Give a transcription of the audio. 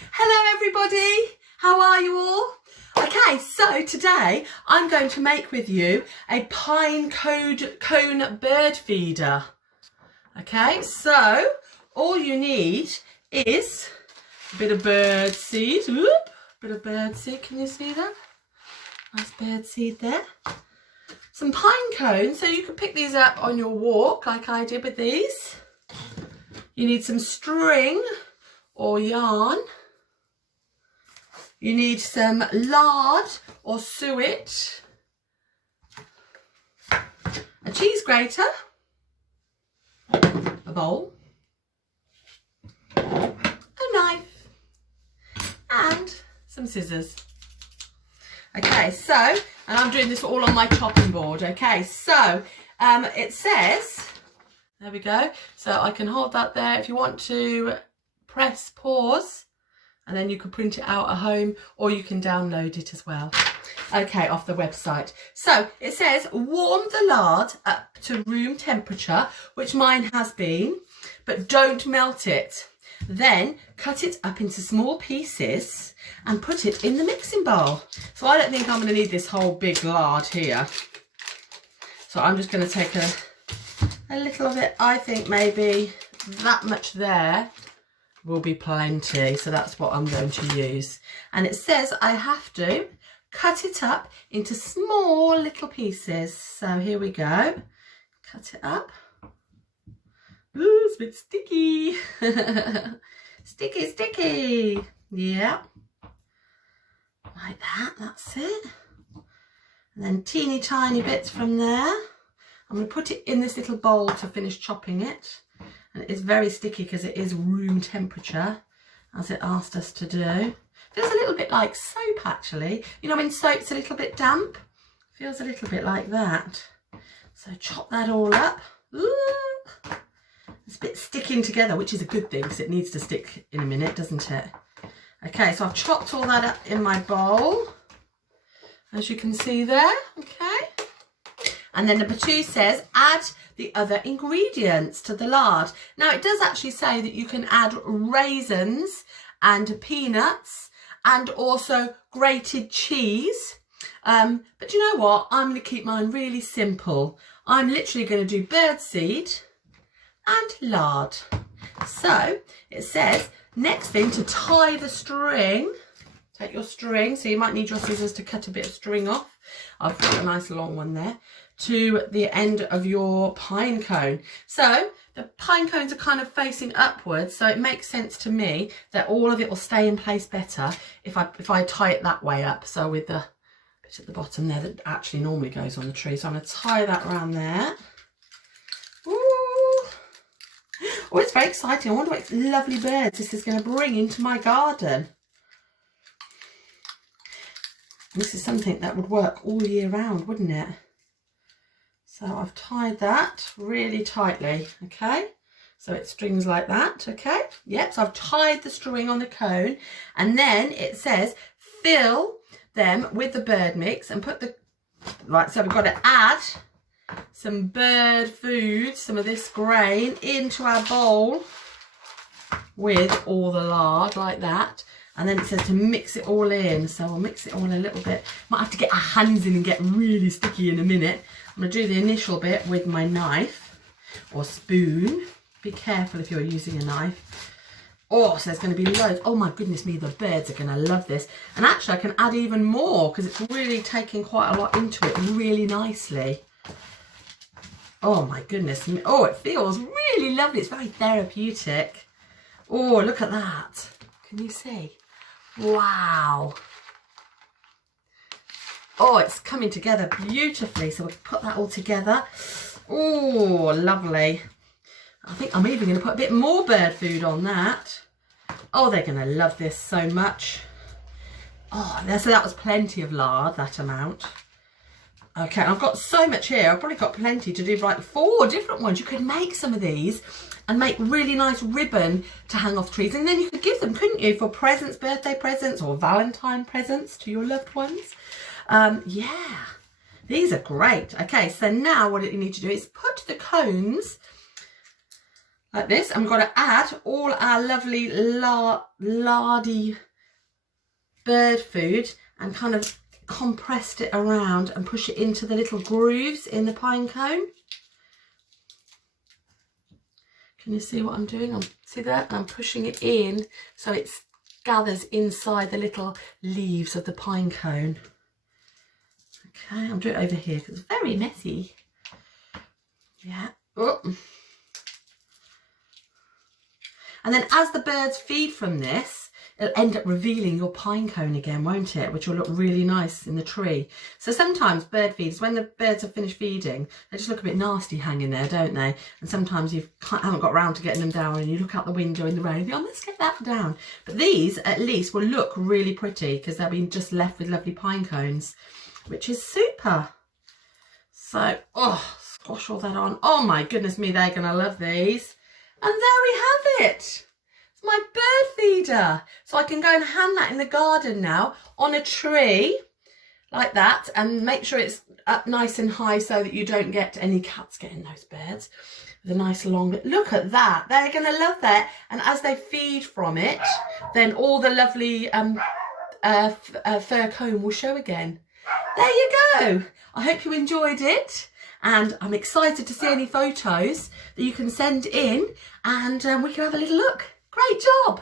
Hello everybody, how are you all? Okay, so today I'm going to make with you a pine cone bird feeder. Okay, so all you need is a bit of bird seed. Whoop, bit of bird seed, can you see that? Nice bird seed there. Some pine cones, so you can pick these up on your walk like I did with these. You need some string or yarn. You need some lard or suet, a cheese grater, a bowl, a knife, and some scissors. Okay, so, and I'm doing this all on my chopping board. Okay, so it says, there we go. So I can hold that there. If you want to press pause, and then you can print it out at home or you can download it as well. Okay, off the website. So it says warm the lard up to room temperature, which mine has been, but don't melt it. Then cut it up into small pieces and put it in the mixing bowl. So I don't think I'm going to need this whole big lard here. So I'm just going to take a little of it. I think maybe that much there will be plenty, so that's what I'm going to use. And it says I have to cut it up into small little pieces. So here we go, cut it up. Ooh, it's a bit sticky. sticky, yeah, like that, that's it. And then teeny tiny bits from there. I'm going to put it in this little bowl to finish chopping it. And it is very sticky because it is room temperature, as it asked us to do. Feels a little bit like soap actually. You know when soap's a little bit damp? Feels a little bit like that. So chop that all up. Ooh. It's a bit sticking together, which is a good thing because it needs to stick in a minute, doesn't it? Okay, so I've chopped all that up in my bowl, as you can see there, okay? And then number 2 says add the other ingredients to the lard. Now it does actually say that you can add raisins and peanuts and also grated cheese. But you know what? I'm going to keep mine really simple. I'm literally going to do birdseed and lard. So it says next thing to tie the string. Take your string, so you might need your scissors to cut a bit of string off. I've got a nice long one there, to the end of your pine cone. So the pine cones are kind of facing upwards, so it makes sense to me that all of it will stay in place better if I tie it that way up. So with the bit at the bottom there that actually normally goes on the tree. So I'm going to tie that around there. Ooh. Oh, it's very exciting. I wonder what lovely birds this is going to bring into my garden. This is something that would work all year round, wouldn't it? So I've tied that really tightly, okay? So it strings like that, okay? Yep, so I've tied the string on the cone, and then it says fill them with the bird mix and put the, right, so we've got to add some bird food, some of this grain into our bowl with all the lard like that. And then it says to mix it all in. So we'll mix it all a little bit. Might have to get our hands in and get really sticky in a minute. I'm going to do the initial bit with my knife or spoon. Be careful if you're using a knife. Oh, so there's going to be loads. Oh my goodness me, the birds are going to love this. And actually I can add even more because it's really taking quite a lot into it really nicely. Oh my goodness me. Oh, it feels really lovely. It's very therapeutic. Oh, look at that. Can you see? Wow. Oh, it's coming together beautifully. So we'll put that all together. Oh, lovely. I think I'm even going to put a bit more bird food on that. Oh, they're going to love this so much. Oh, so that was plenty of lard, that amount. Okay, I've got so much here. I've probably got plenty to do, like 4 different ones. You could make some of these and make really nice ribbon to hang off trees. And then you could give them, couldn't you, for presents, birthday presents or Valentine presents to your loved ones. Yeah, these are great. Okay, so now what you need to do is put the cones like this. And we've got to add all our lovely lardy bird food and kind of compressed it around and push it into the little grooves in the pine cone. Can you see what I'm doing? See that? I'm pushing it in so it gathers inside the little leaves of the pine cone. Okay, I'll do it over here because it's very messy. Yeah. Oh. And then as the birds feed from this, it'll end up revealing your pine cone again, won't it? Which will look really nice in the tree. So sometimes bird feeders, when the birds have finished feeding, they just look a bit nasty hanging there, don't they? And sometimes you haven't got around to getting them down and you look out the window in the rain and you think, oh, let's get that down. But these at least will look really pretty because they'll be just left with lovely pine cones, which is super. So, oh, squash all that on. Oh my goodness me, they're going to love these. And there we have it. My bird feeder. So I can go and hang that in the garden now on a tree like that and make sure it's up nice and high so that you don't get any cats getting those birds. With a nice long, look at that. They're going to love that. And as they feed from it, then all the lovely fur cone will show again. There you go. I hope you enjoyed it. And I'm excited to see any photos that you can send in and we can have a little look. Great job!